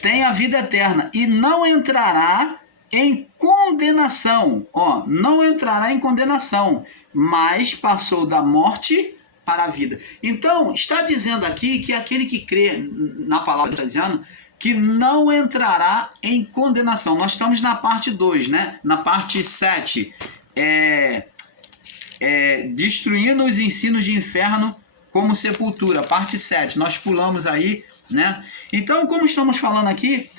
Tem a vida eterna e não entrará em condenação. Ó, não entrará em condenação, mas passou da morte para a vida. Então, está dizendo aqui que aquele que crê na palavra, está dizendo que não entrará em condenação. Nós estamos na parte 2, né? Na parte 7. Destruindo os ensinos de inferno como sepultura, parte 7. Nós pulamos aí, né? Então, como estamos falando aqui,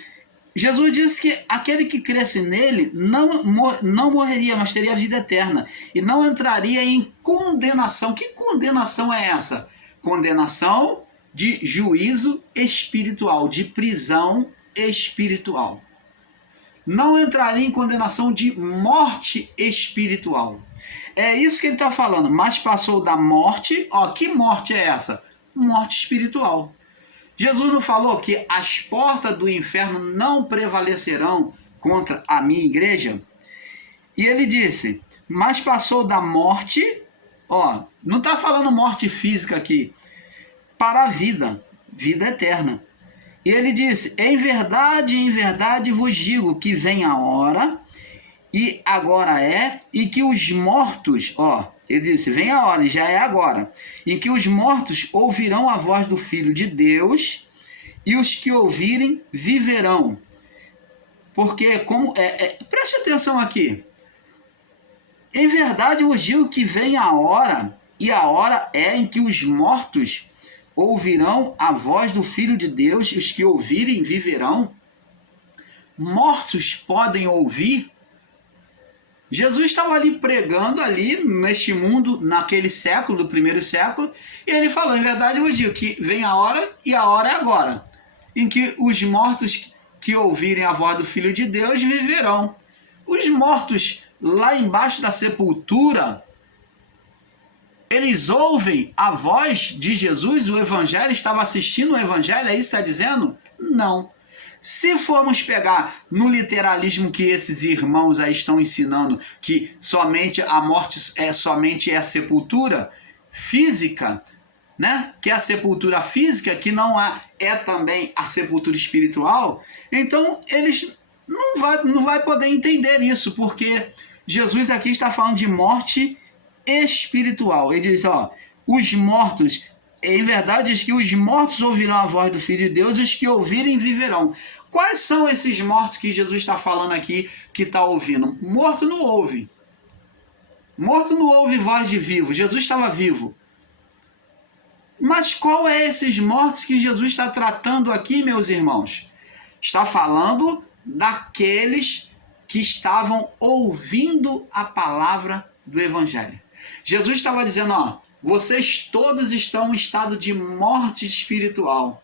Jesus disse que aquele que cresce nele não morreria, mas teria vida eterna. E não entraria em condenação. Que condenação é essa? Condenação de juízo espiritual, de prisão espiritual. Não entraria em condenação de morte espiritual. É isso que ele está falando. Mas passou da morte. Ó, que morte é essa? Morte espiritual. Jesus não falou que as portas do inferno não prevalecerão contra a minha igreja? E ele disse, mas passou da morte, ó, não está falando morte física aqui, para a vida, vida eterna. E ele disse, em verdade vos digo que vem a hora, e agora é, e que os mortos, ó, ele disse, vem a hora, e já é agora, em que os mortos ouvirão a voz do Filho de Deus, e os que ouvirem viverão. Porque, preste atenção aqui, em verdade vos digo que vem a hora, e a hora é em que os mortos ouvirão a voz do Filho de Deus, e os que ouvirem viverão. Mortos podem ouvir? Jesus estava ali pregando ali neste mundo, naquele século, do primeiro século, e ele falou, em verdade eu vos digo que vem a hora, e a hora é agora, em que os mortos que ouvirem a voz do Filho de Deus viverão. Os mortos lá embaixo da sepultura, eles ouvem a voz de Jesus, o Evangelho, estava assistindo o Evangelho, é isso que está dizendo? Não. Se formos pegar no literalismo que esses irmãos aí estão ensinando, que somente a morte somente é a sepultura física, né? Que é a sepultura física, que não é também a sepultura espiritual, então eles não vai poder entender isso, porque Jesus aqui está falando de morte espiritual. Ele diz, ó, os mortos, em verdade diz que os mortos ouvirão a voz do Filho de Deus, e os que ouvirem viverão. Quais são esses mortos que Jesus está falando aqui, que está ouvindo? Morto não ouve. Morto não ouve voz de vivo. Jesus estava vivo. Mas qual é esses mortos que Jesus está tratando aqui, meus irmãos? Está falando daqueles que estavam ouvindo a palavra do Evangelho. Jesus estava dizendo, ó, vocês todos estão em estado de morte espiritual,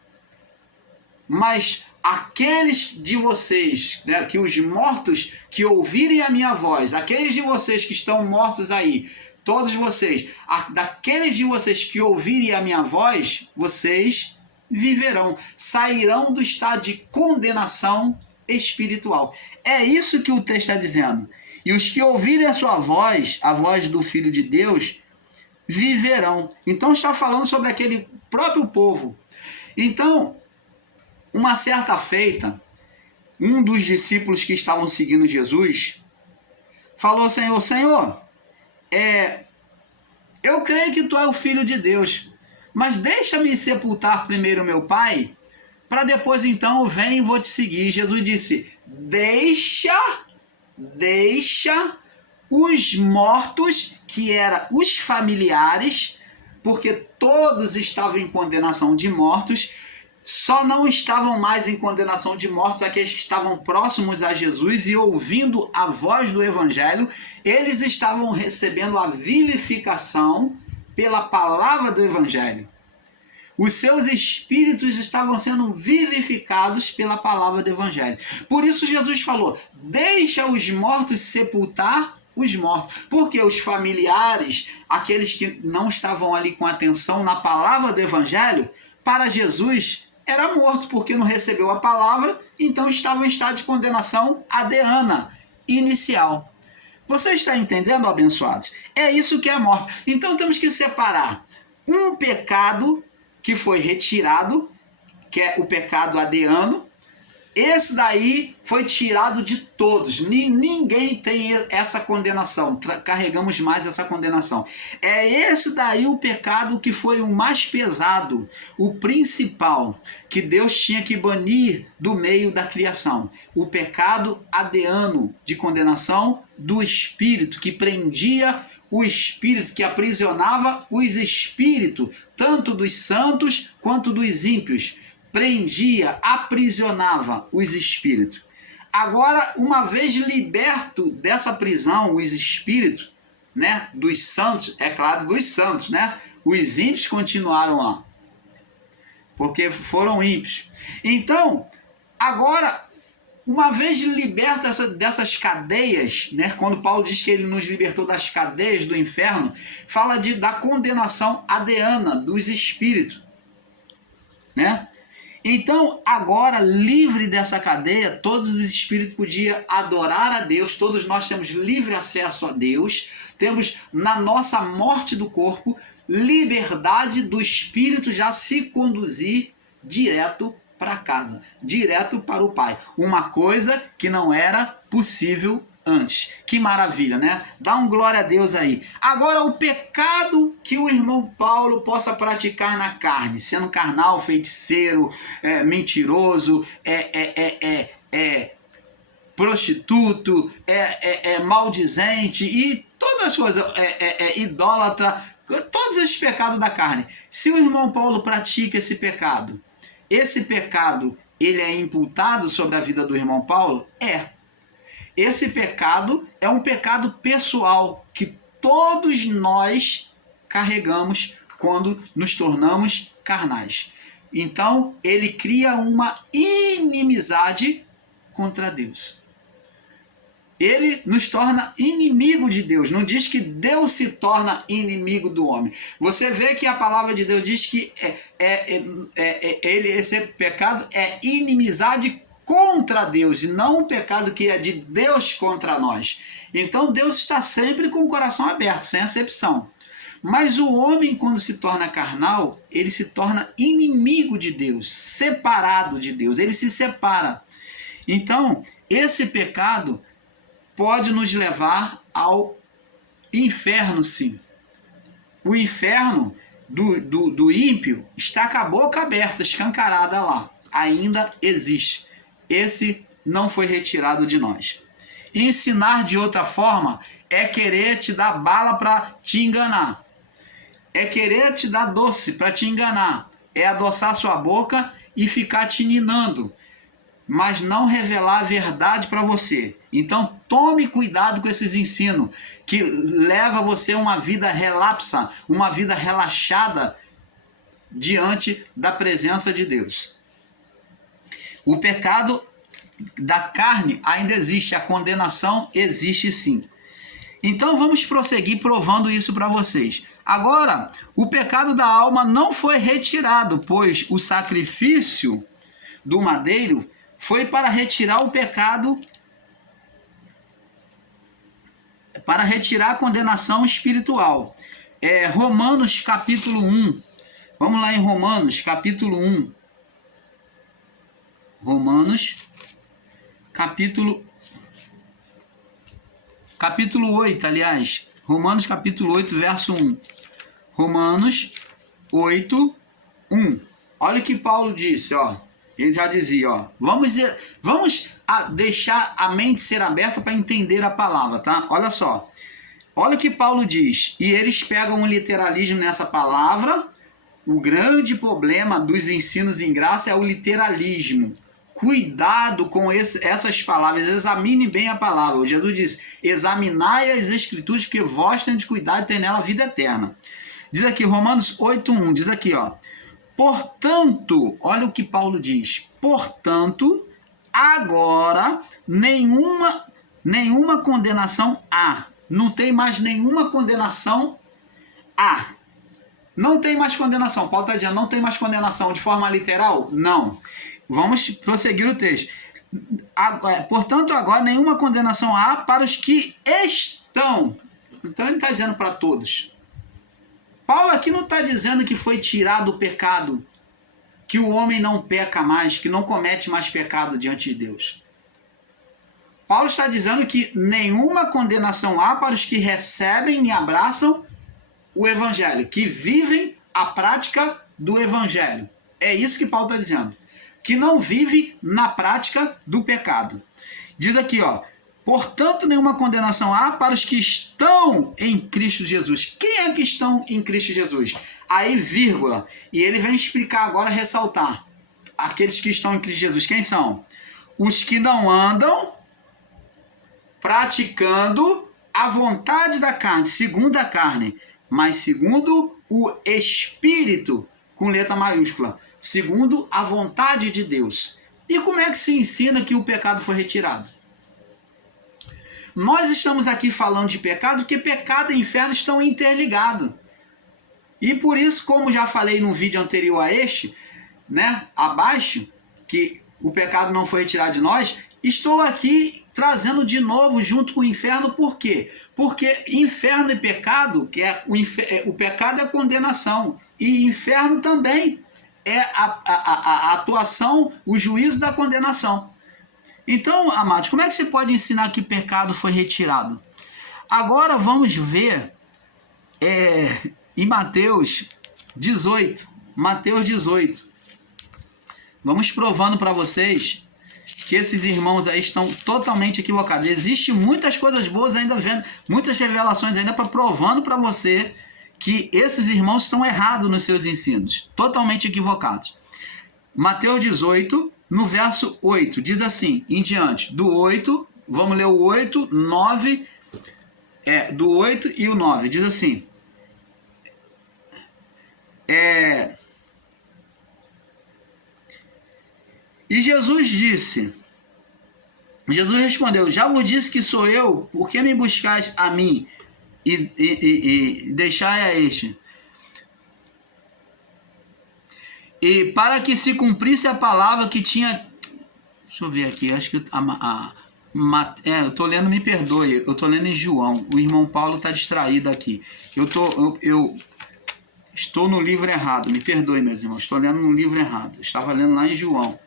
mas aqueles de vocês, né, que os mortos que ouvirem a minha voz, aqueles de vocês que estão mortos aí, todos vocês, daqueles de vocês que ouvirem a minha voz, vocês viverão, sairão do estado de condenação espiritual. É isso que o texto está dizendo. E os que ouvirem a sua voz, a voz do Filho de Deus, viverão. Então está falando sobre aquele próprio povo. Então, uma certa feita, um dos discípulos que estavam seguindo Jesus falou, Senhor, eu creio que tu é o Filho de Deus, mas deixa-me sepultar primeiro meu pai, para depois então eu venho e vou te seguir. Jesus disse, deixa os mortos, que eram os familiares, porque todos estavam em condenação de mortos, só não estavam mais em condenação de mortos aqueles que estavam próximos a Jesus e ouvindo a voz do Evangelho, eles estavam recebendo a vivificação pela palavra do Evangelho. Os seus espíritos estavam sendo vivificados pela palavra do Evangelho. Por isso Jesus falou, deixa os mortos sepultar os mortos. Porque os familiares, aqueles que não estavam ali com atenção na palavra do Evangelho, para Jesus era morto, porque não recebeu a palavra, então estava em estado de condenação adeana, inicial. Você está entendendo, abençoados? É isso que é a morte. Então temos que separar um pecado que foi retirado, que é o pecado adeano, Esse daí foi tirado de todos. Ninguém tem essa condenação. Carregamos mais essa condenação. É esse daí o pecado que foi o mais pesado, o principal, que Deus tinha que banir do meio da criação. O pecado adeano de condenação do espírito, que prendia o espírito, que aprisionava os espíritos, tanto dos santos quanto dos ímpios. Prendia, aprisionava os espíritos. Agora, uma vez liberto dessa prisão, os espíritos, né, dos santos, é claro, dos santos, né? Os ímpios continuaram lá, porque foram ímpios. Então, agora, uma vez liberta dessas cadeias, né, quando Paulo diz que ele nos libertou das cadeias do inferno, fala da condenação adeana dos espíritos, né? Então, agora, livre dessa cadeia, todos os espíritos podiam adorar a Deus, todos nós temos livre acesso a Deus, temos na nossa morte do corpo, liberdade do espírito já se conduzir direto para casa, direto para o Pai. Uma coisa que não era possível antes. Que maravilha, né? Dá um glória a Deus aí. Agora, o pecado que o irmão Paulo possa praticar na carne, sendo carnal, feiticeiro, mentiroso, prostituto, maldizente e todas as coisas, idólatra, todos esses pecados da carne. Se o irmão Paulo pratica esse pecado ele é imputado sobre a vida do irmão Paulo? Esse pecado é um pecado pessoal que todos nós carregamos quando nos tornamos carnais. Então, ele cria uma inimizade contra Deus. Ele nos torna inimigo de Deus. Não diz que Deus se torna inimigo do homem. Você vê que a palavra de Deus diz que esse pecado é inimizade contra Deus, e não um pecado que é de Deus contra nós. Então Deus está sempre com o coração aberto, sem acepção. Mas o homem, quando se torna carnal, ele se torna inimigo de Deus, separado de Deus, ele se separa. Então, esse pecado pode nos levar ao inferno, sim. O inferno do ímpio está com a boca aberta, escancarada lá. Ainda existe. Esse não foi retirado de nós. Ensinar de outra forma é querer te dar bala para te enganar. É querer te dar doce para te enganar. É adoçar sua boca e ficar te ninando, mas não revelar a verdade para você. Então tome cuidado com esses ensinos que leva você a uma vida relapsa, uma vida relaxada diante da presença de Deus. O pecado da carne ainda existe, a condenação existe sim. Então vamos prosseguir provando isso para vocês. Agora, o pecado da alma não foi retirado, pois o sacrifício do madeiro foi para retirar o pecado, para retirar a condenação espiritual. Romanos capítulo 1. Vamos lá em Romanos capítulo 1. Romanos capítulo 8, aliás. Romanos capítulo 8, verso 1. Romanos 8, 1. Olha o que Paulo disse, ó. Ele já dizia, ó. Vamos deixar a mente ser aberta para entender a palavra, tá? Olha só. Olha o que Paulo diz. E eles pegam um literalismo nessa palavra. O grande problema dos ensinos em graça é o literalismo. Cuidado com essas palavras, examine bem a palavra. Jesus diz, examinai as escrituras, porque vós tendes cuidado de ter nela a vida eterna. Diz aqui, Romanos 8:1, diz aqui, ó. Portanto, olha o que Paulo diz. Portanto, agora nenhuma condenação há. Não tem mais nenhuma condenação há. Não tem mais condenação. Paulo está dizendo, não tem mais condenação de forma literal? Não. Vamos prosseguir o texto. Portanto, agora nenhuma condenação há para os que estão. Então ele está dizendo para todos. Paulo aqui não está dizendo que foi tirado o pecado que o homem não peca mais, que não comete mais pecado diante de Deus? Paulo está dizendo que nenhuma condenação há para os que recebem e abraçam o Evangelho, que vivem a prática do Evangelho. É isso que Paulo está dizendo. Que não vive na prática do pecado. Diz aqui, ó. Portanto, nenhuma condenação há para os que estão em Cristo Jesus. Quem é que estão em Cristo Jesus? Aí, vírgula. E ele vem explicar agora, ressaltar. Aqueles que estão em Cristo Jesus, quem são? Os que não andam praticando a vontade da carne, segundo a carne, mas segundo o Espírito, com letra maiúscula, segundo a vontade de Deus. E como é que se ensina que o pecado foi retirado? Nós estamos aqui falando de pecado, porque pecado e inferno estão interligados. E por isso, como já falei no vídeo anterior a este, né, abaixo, que o pecado não foi retirado de nós, estou aqui trazendo de novo junto com o inferno. Por quê? Porque inferno e pecado, que é o pecado é a condenação, e inferno também é a atuação, o juízo da condenação. Então, amados, como é que você pode ensinar que pecado foi retirado? Agora vamos ver em Mateus 18. Mateus 18. Vamos provando para vocês que esses irmãos aí estão totalmente equivocados. Existem muitas coisas boas ainda vendo, muitas revelações ainda provando para você que esses irmãos estão errados nos seus ensinos, totalmente equivocados. Mateus 18, no verso 8, diz assim, em diante, do 8, vamos ler o 8, 9, do 8 e o 9, diz assim, e Jesus respondeu, já vos disse que sou eu, por que me buscais a mim e deixai a este? E para que se cumprisse a palavra que tinha... Deixa eu ver aqui, acho que eu estou lendo, me perdoe, eu estou lendo em João, o irmão Paulo está distraído aqui. Eu estou no livro errado, me perdoe, meus irmãos, estou lendo no livro errado, eu estava lendo lá em João.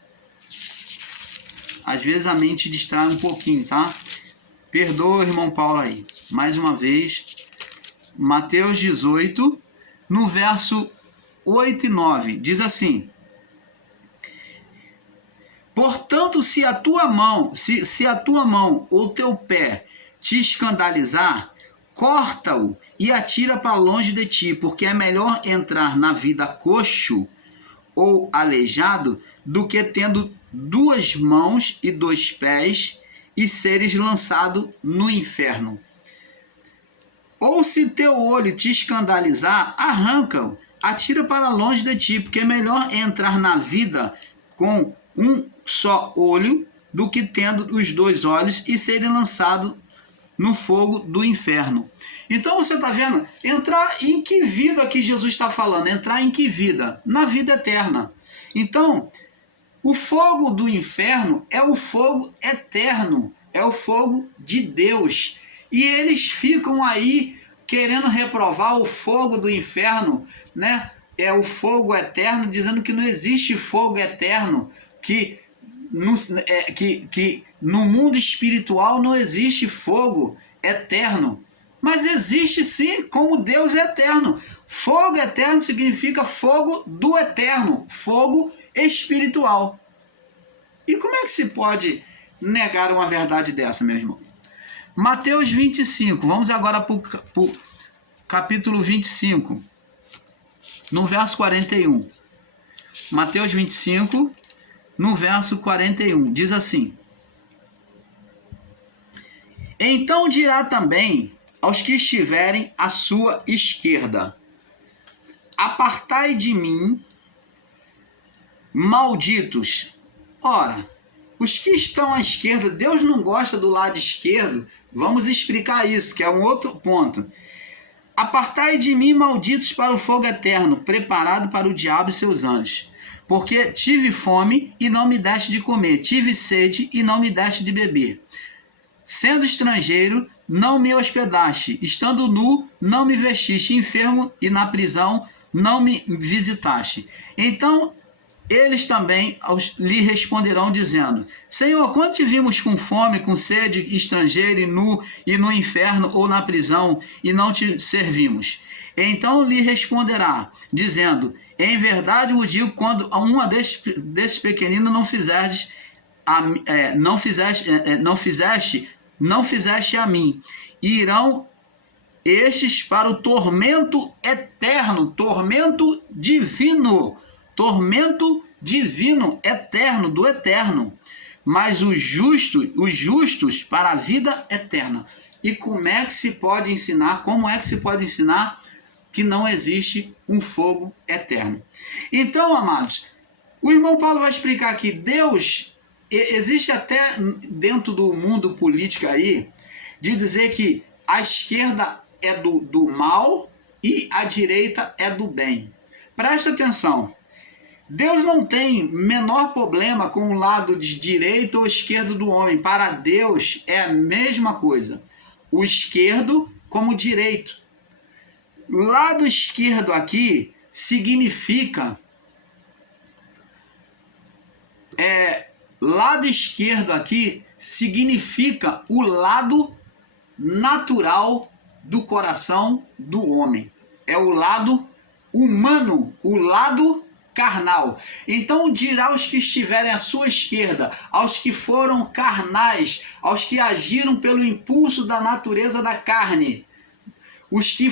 Às vezes a mente distrai um pouquinho, tá? Perdoa o irmão Paulo aí. Mais uma vez, Mateus 18, no verso 8 e 9, diz assim, portanto, se a tua mão ou teu pé te escandalizar, corta-o e atira para longe de ti, porque é melhor entrar na vida coxo ou aleijado do que tendo 2 mãos e 2 pés e seres lançado no inferno. Ou se teu olho te escandalizar, arranca-o, atira para longe de ti, porque é melhor entrar na vida com um só olho do que tendo os 2 olhos e serem lançados no fogo do inferno. Então você está vendo? Entrar em que vida que Jesus está falando? Entrar em que vida? Na vida eterna. Então, o fogo do inferno é o fogo eterno, é o fogo de Deus. E eles ficam aí querendo reprovar o fogo do inferno, né? É o fogo eterno, dizendo que não existe fogo eterno, que no mundo espiritual não existe fogo eterno. Mas existe sim, como Deus é eterno. Fogo eterno significa fogo do eterno, fogo espiritual. E como é que se pode negar uma verdade dessa, meu irmão? Mateus 25, vamos agora para o capítulo 25, no verso 41. Mateus 25, no verso 41, diz assim, então dirá também aos que estiverem à sua esquerda, apartai de mim, malditos. Ora, os que estão à esquerda, Deus não gosta do lado esquerdo. Vamos explicar isso, que é um outro ponto. Apartai de mim, malditos, para o fogo eterno, preparado para o diabo e seus anjos. Porque tive fome e não me deste de comer, tive sede e não me deste de beber. Sendo estrangeiro, não me hospedaste, estando nu, não me vestiste, enfermo e na prisão, não me visitaste. Então, eles também lhe responderão dizendo: Senhor, quando te vimos com fome, com sede, estrangeiro e nu, e no inferno ou na prisão, e não te servimos? Então lhe responderá, dizendo: Em verdade vos digo, quando a uma desses pequeninos não fizeste a mim, e irão estes para o tormento eterno, tormento divino, eterno, do eterno, mas os justos para a vida eterna. E como é que se pode ensinar que não existe um fogo eterno? Então, amados, o irmão Paulo vai explicar que Deus, existe até dentro do mundo político aí, de dizer que a esquerda é do mal e a direita é do bem. Presta atenção. Deus não tem menor problema com o lado de direita ou esquerdo do homem. Para Deus é a mesma coisa. O esquerdo como o direito. Lado esquerdo aqui significa... lado esquerdo aqui significa o lado natural do coração do homem. É o lado humano, o lado carnal. Então dirá aos que estiverem à sua esquerda, aos que foram carnais, aos que agiram pelo impulso da natureza da carne, os que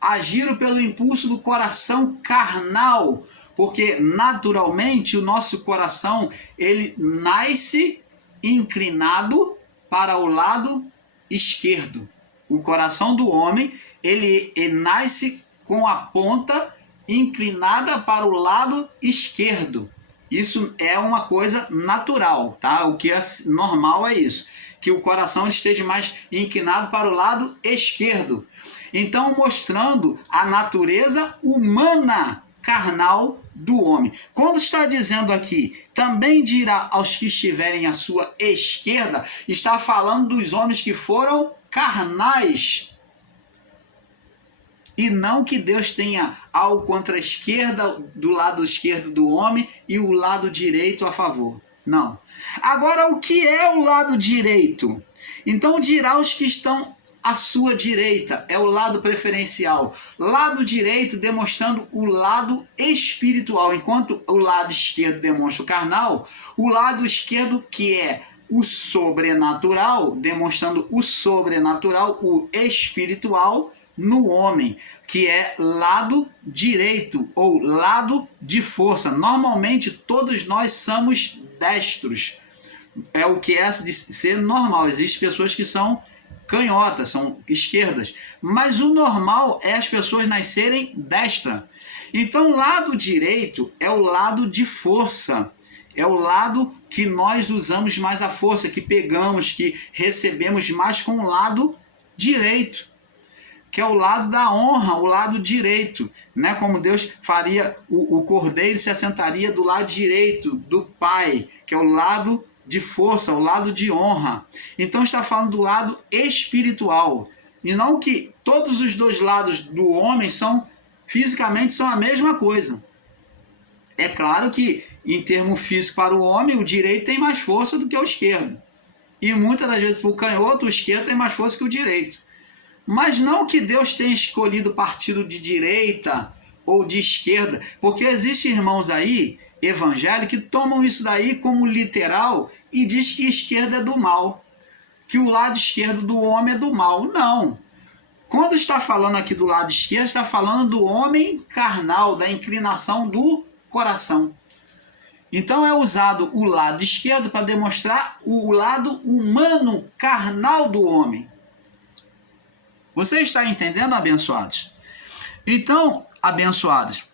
agiram pelo impulso do coração carnal, porque naturalmente o nosso coração, ele nasce inclinado para o lado esquerdo. O coração do homem, ele nasce com a ponta inclinada para o lado esquerdo. Isso é uma coisa natural, tá? O que é normal é isso, que o coração esteja mais inclinado para o lado esquerdo. Então, mostrando a natureza humana, carnal do homem. Quando está dizendo aqui, também dirá aos que estiverem à sua esquerda, está falando dos homens que foram carnais. E não que Deus tenha algo contra a esquerda, do lado esquerdo do homem, e o lado direito a favor. Não. Agora, o que é o lado direito? Então dirá os que estão à sua direita, é o lado preferencial. Lado direito demonstrando o lado espiritual, enquanto o lado esquerdo demonstra o carnal, o lado esquerdo, que é o sobrenatural, demonstrando o sobrenatural, o espiritual no homem, que é lado direito ou lado de força. Normalmente todos nós somos destros, é o que é de ser normal. Existem pessoas que são canhotas, são esquerdas, mas o normal é as pessoas nascerem destra. Então lado direito é o lado de força, é o lado que nós usamos mais a força, que pegamos, que recebemos mais com o lado direito, que é o lado da honra, o lado direito, né? Como Deus faria, o cordeiro se assentaria do lado direito do Pai, que é o lado de força, o lado de honra. Então está falando do lado espiritual, e não que todos os dois lados do homem fisicamente são a mesma coisa. É claro que em termo físico para o homem, o direito tem mais força do que o esquerdo, e muitas das vezes para o canhoto, o esquerdo tem mais força que o direito. Mas não que Deus tenha escolhido partido de direita ou de esquerda, porque existem irmãos aí, evangélicos, que tomam isso daí como literal e diz que esquerda é do mal, que o lado esquerdo do homem é do mal. Não. Quando está falando aqui do lado esquerdo, está falando do homem carnal, da inclinação do coração. Então é usado o lado esquerdo para demonstrar o lado humano, carnal do homem. Você está entendendo, abençoados? Então, abençoados,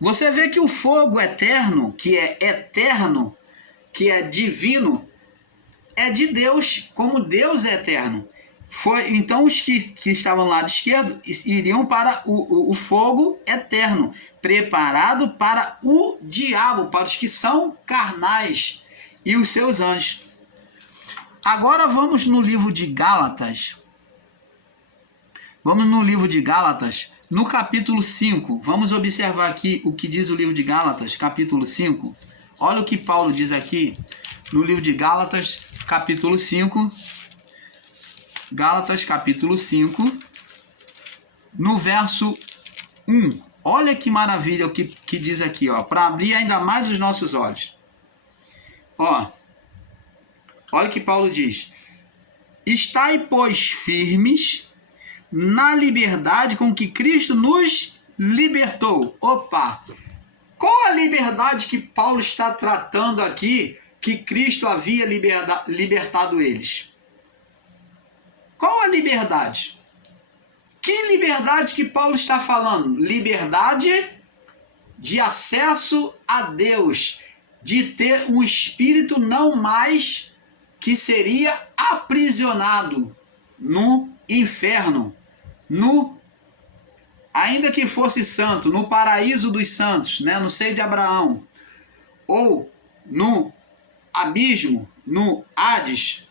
você vê que o fogo eterno, que é eterno, que é divino, é de Deus, como Deus é eterno. Então os que estavam lá do esquerdo iriam para o fogo eterno, preparado para o diabo, para os que são carnais e os seus anjos. Agora vamos no livro de Gálatas. Vamos no livro de Gálatas, no capítulo 5, vamos observar aqui o que diz o livro de Gálatas, capítulo 5. Olha o que Paulo diz aqui no livro de Gálatas, capítulo 5. Gálatas, capítulo 5, no verso 1. Olha que maravilha o que diz aqui, ó, para abrir ainda mais os nossos olhos. Ó, olha o que Paulo diz. Estai, pois, firmes na liberdade com que Cristo nos libertou. Opa! Qual a liberdade que Paulo está tratando aqui que Cristo havia libertado eles? Qual a liberdade? Que liberdade que Paulo está falando? Liberdade de acesso a Deus, de ter um espírito não mais que seria aprisionado no inferno, ainda que fosse santo, no paraíso dos santos, né, no seio de Abraão, ou no abismo, no Hades.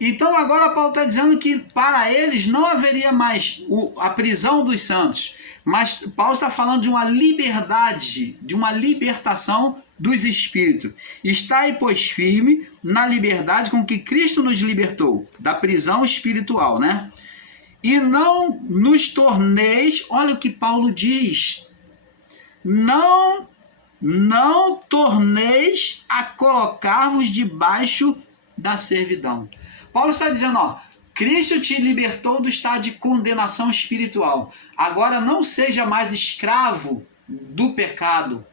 Então agora Paulo está dizendo que para eles não haveria mais a prisão dos santos, mas Paulo está falando de uma liberdade, de uma libertação dos espíritos. Estai, pois, firme na liberdade com que Cristo nos libertou, da prisão espiritual, né? E não nos torneis, olha o que Paulo diz, não torneis a colocar-vos debaixo da servidão. Paulo está dizendo, ó, Cristo te libertou do estado de condenação espiritual. Agora não seja mais escravo do pecado.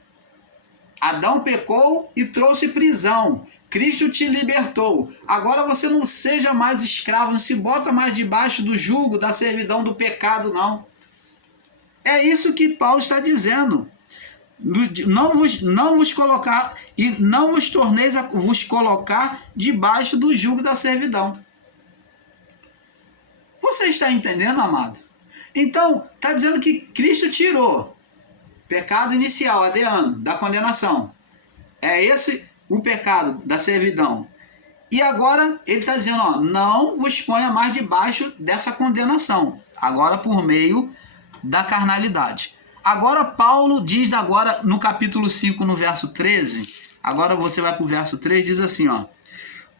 Adão pecou e trouxe prisão. Cristo te libertou. Agora você não seja mais escravo, não se bota mais debaixo do jugo da servidão do pecado, não. É isso que Paulo está dizendo. Não vos colocar e não vos torneis a vos colocar debaixo do jugo da servidão. Você está entendendo, amado? Então, está dizendo que Cristo tirou pecado inicial, adeano, da condenação. É esse o pecado da servidão. E agora ele está dizendo, ó, não vos ponha mais debaixo dessa condenação. Agora por meio da carnalidade. Agora Paulo diz agora no capítulo 5, no verso 13, agora você vai para o verso 3, diz assim, ó.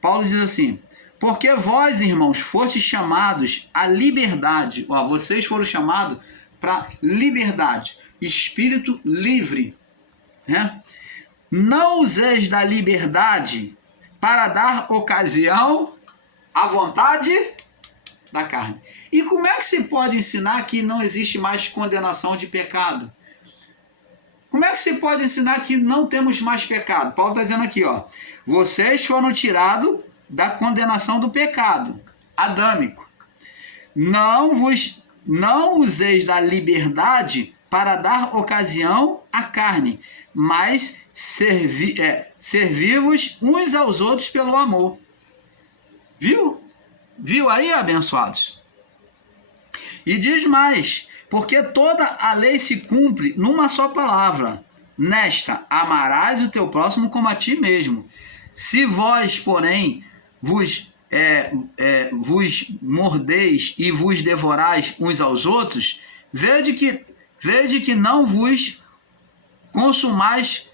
Paulo diz assim, porque vós, irmãos, fostes chamados à liberdade. Ó, vocês foram chamados para liberdade. Espírito livre. Né? Não useis da liberdade para dar ocasião à vontade da carne. E como é que se pode ensinar que não existe mais condenação de pecado? Como é que se pode ensinar que não temos mais pecado? Paulo está dizendo aqui, ó, vocês foram tirados da condenação do pecado adâmico. Não useis da liberdade para dar ocasião à carne, mas servi-vos uns aos outros pelo amor. Viu? Viu aí, abençoados? E diz mais, porque toda a lei se cumpre numa só palavra, nesta, amarás o teu próximo como a ti mesmo. Se vós, porém, vos mordeis e vos devorais uns aos outros, vede que não vos consumais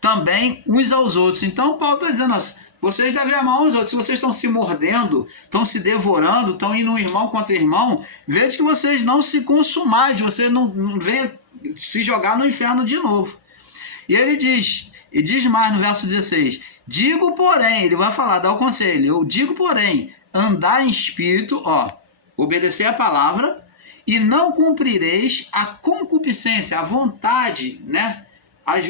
também uns aos outros. Então Paulo está dizendo assim, vocês devem amar uns aos outros. Se vocês estão se mordendo, estão se devorando, estão indo um irmão contra irmão, vede que vocês não se consumais, vocês não venham se jogar no inferno de novo. E ele diz mais no verso 16, digo porém, ele vai falar, dá o conselho, eu digo porém, andar em espírito, ó, obedecer a palavra, e não cumprireis a concupiscência, a vontade, né?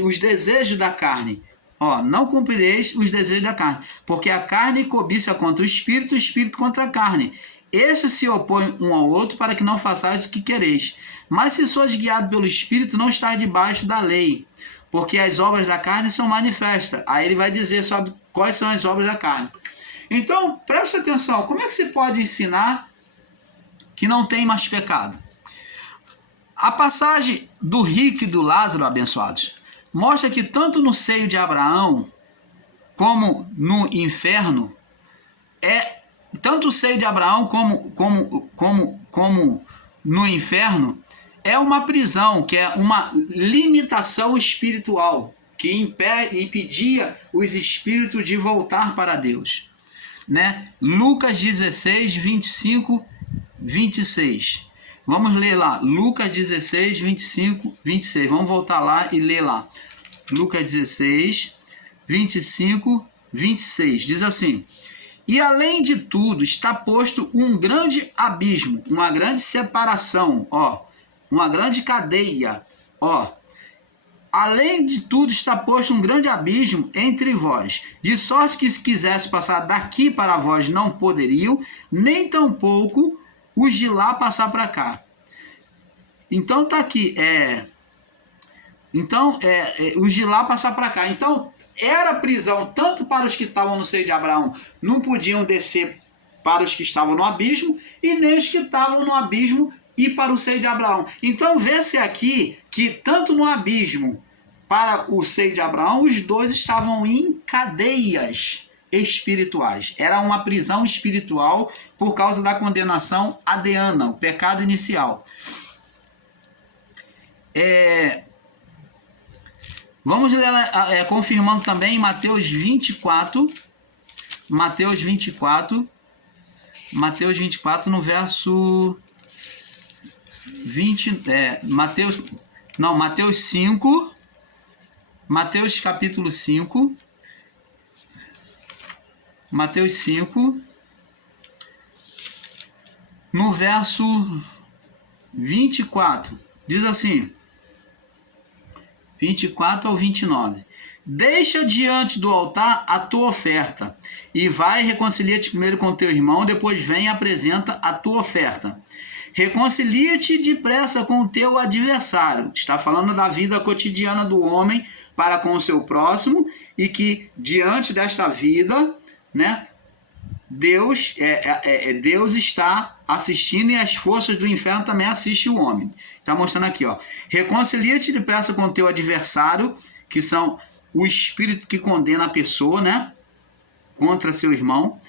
Os desejos da carne. Ó, não cumprireis os desejos da carne, porque a carne cobiça contra o espírito contra a carne. Estes se opõem um ao outro para que não façais o que quereis. Mas se sois guiado pelo espírito, não estáis debaixo da lei, porque as obras da carne são manifestas. Aí ele vai dizer sobre quais são as obras da carne. Então, preste atenção, como é que se pode ensinar que não tem mais pecado? A passagem do rico e do Lázaro, abençoados, mostra que tanto no seio de Abraão como no inferno, tanto o seio de Abraão como no inferno é uma prisão, que é uma limitação espiritual, que impedia os espíritos de voltar para Deus, né? Lucas 16, 25, 26. Vamos ler lá, Lucas 16, 25, 26. Vamos voltar lá e ler lá. Lucas 16, 25, 26. Diz assim: e além de tudo está posto um grande abismo, uma grande separação, uma grande cadeia, além de tudo está posto um grande abismo entre vós, de sorte que se quisesse passar daqui para vós não poderiam, nem tampouco os de lá passar para cá. Então tá aqui, os de lá passar para cá. Então era prisão tanto para os que estavam no seio de Abraão, não podiam descer para os que estavam no abismo, e nem os que estavam no abismo ir para o seio de Abraão. Então vê-se aqui que tanto no abismo para o seio de Abraão, os dois estavam em cadeias espirituais. Era uma prisão espiritual por causa da condenação adeana, o pecado inicial. Vamos ler, confirmando também em Mateus 24, no verso 20, Mateus 5, Mateus capítulo 5, Mateus 5, no verso 24, diz assim, 24 ao 29. Deixa diante do altar a tua oferta, e vai e reconcilia-te primeiro com teu irmão, depois vem e apresenta a tua oferta. Reconcilia-te depressa com o teu adversário. Está falando da vida cotidiana do homem para com o seu próximo, e que diante desta vida, né, Deus está assistindo, e as forças do inferno também assistem o homem. Está mostrando aqui, reconcilia-te depressa com o teu adversário, que são o espírito que condena a pessoa, né, contra seu irmão.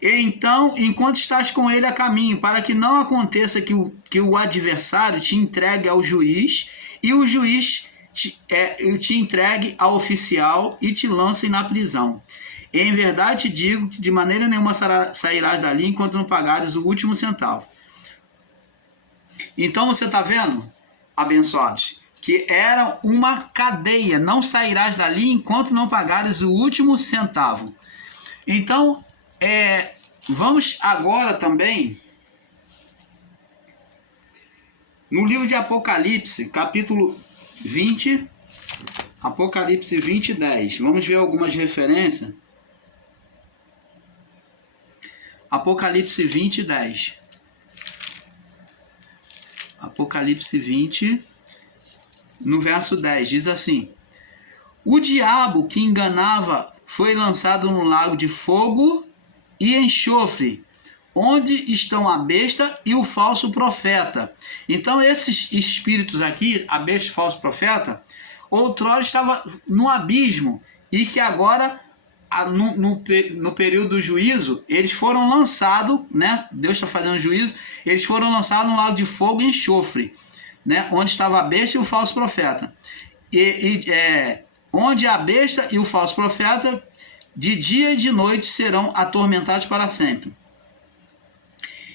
E então, enquanto estás com ele a caminho, para que não aconteça que o adversário te entregue ao juiz, e o juiz te entregue ao oficial e te lance na prisão. Em verdade te digo que de maneira nenhuma sairás dali enquanto não pagares o último centavo. Então você está vendo, abençoados, que era uma cadeia. Não sairás dali enquanto não pagares o último centavo. Então, vamos agora também no livro de Apocalipse, capítulo 20, Apocalipse 20, 10. Vamos ver algumas referências. Apocalipse 20, 10. Apocalipse 20, no verso 10, diz assim: o diabo que enganava foi lançado no lago de fogo e enxofre, onde estão a besta e o falso profeta. Então esses espíritos aqui, a besta e o falso profeta, outrora estava no abismo, e que agora, no período do juízo, eles foram lançados, né? Deus está fazendo juízo, eles foram lançados no lago de fogo e enxofre, né? Onde estava a besta e o falso profeta. Onde a besta e o falso profeta, de dia e de noite, serão atormentados para sempre.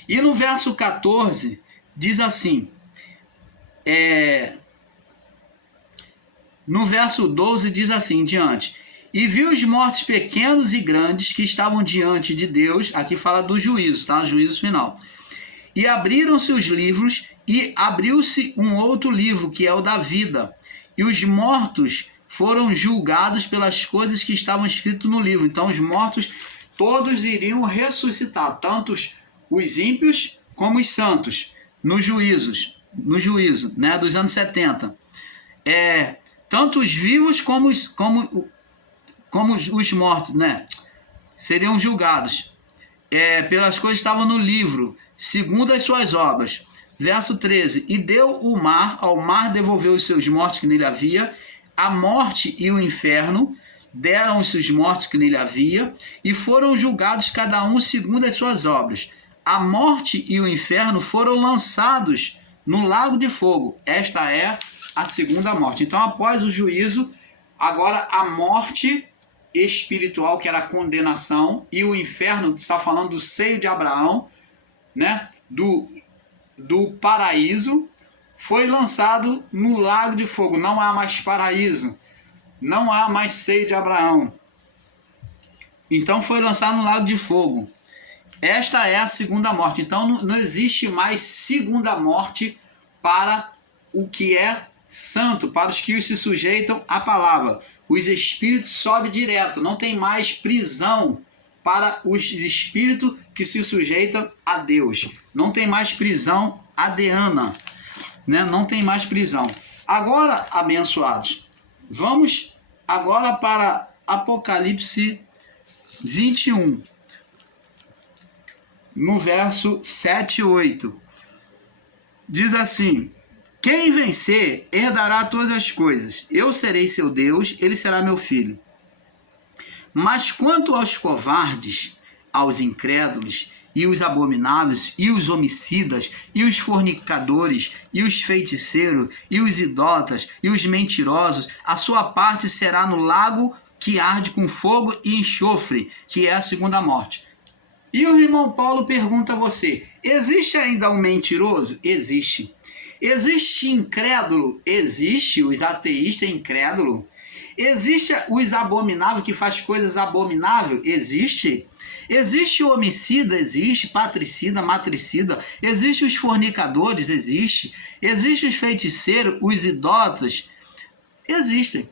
E no verso 14, diz assim, no verso 12 diz assim, diante: e viu os mortos pequenos e grandes que estavam diante de Deus, aqui fala do juízo, tá? Juízo final. E abriram-se os livros, e abriu-se um outro livro, que é o da vida. E os mortos foram julgados pelas coisas que estavam escritas no livro. Então os mortos todos iriam ressuscitar, tanto os ímpios como os santos, no juízo, né, dos anos 70. Tanto os vivos como os mortos, né, seriam julgados pelas coisas que estavam no livro, segundo as suas obras. Verso 13: e deu o mar, ao mar devolveu os seus mortos que nele havia, a morte e o inferno deram os seus mortos que nele havia, e foram julgados cada um segundo as suas obras. A morte e o inferno foram lançados no lago de fogo. Esta é a segunda morte. Então, após o juízo, agora a morte espiritual, que era a condenação, e o inferno, está falando do seio de Abraão, né? Do paraíso, foi lançado no lago de fogo. Não há mais paraíso, não há mais seio de Abraão. Então foi lançado no lago de fogo. Esta é a segunda morte. Então não existe mais segunda morte para o que é santo, para os que se sujeitam à palavra. Os espíritos sobem direto, não tem mais prisão para os espíritos que se sujeitam a Deus. Não tem mais prisão adeana, né? Não tem mais prisão. Agora, abençoados, vamos agora para Apocalipse 21, no verso 7 e 8. Diz assim: quem vencer herdará todas as coisas. Eu serei seu Deus, ele será meu filho. Mas quanto aos covardes, aos incrédulos, e os abomináveis, e os homicidas, e os fornicadores, e os feiticeiros, e os idólatras, e os mentirosos, a sua parte será no lago que arde com fogo e enxofre, que é a segunda morte. E o irmão Paulo pergunta a você: existe ainda um mentiroso? Existe. Existe incrédulo? Existe. Os ateístas incrédulos. Existe os abomináveis que faz coisas abomináveis? Existe. Existe o homicida? Existe. Patricida, matricida. Existe os fornicadores? Existe. Existe os feiticeiros, os idólatras? Existem.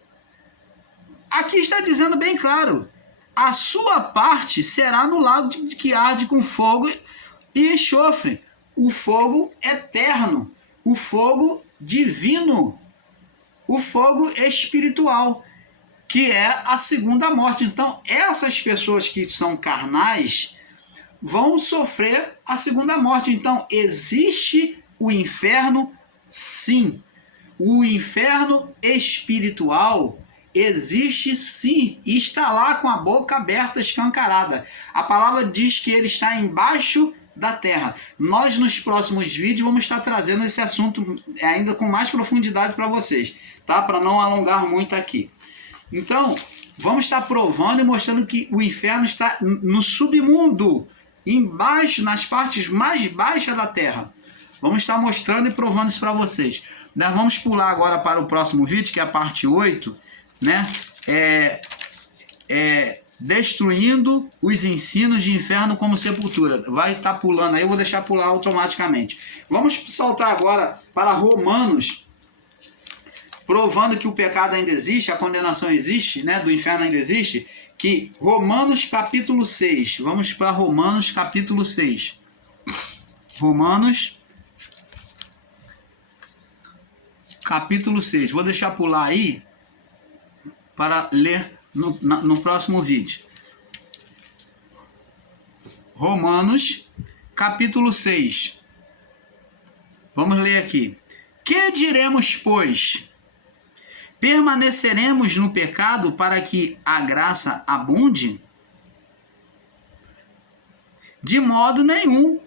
Aqui está dizendo bem claro: a sua parte será no lago que arde com fogo e enxofre. O fogo eterno, o fogo divino, o fogo espiritual, que é a segunda morte. Então, essas pessoas que são carnais vão sofrer a segunda morte. Então, existe o inferno, sim. O inferno espiritual existe sim, e está lá com a boca aberta, escancarada. A palavra diz que ele está embaixo da terra. Nós, nos próximos vídeos, vamos estar trazendo esse assunto ainda com mais profundidade para vocês, tá? Para não alongar muito aqui. Então, vamos estar provando e mostrando que o inferno está no submundo, embaixo, nas partes mais baixas da terra. Vamos estar mostrando e provando isso para vocês. Nós vamos pular agora para o próximo vídeo, que é a parte 8, né? Destruindo os ensinos de inferno como sepultura. Vai estar pulando aí, eu vou deixar pular automaticamente. Vamos saltar agora para Romanos, provando que o pecado ainda existe, a condenação existe, né? Do inferno ainda existe. Que Romanos capítulo 6. Vamos para Romanos capítulo 6. Romanos capítulo 6. Vou deixar pular aí para ler no próximo vídeo. Romanos capítulo 6. Vamos ler aqui. Que diremos, pois? Permaneceremos no pecado para que a graça abunde? De modo nenhum.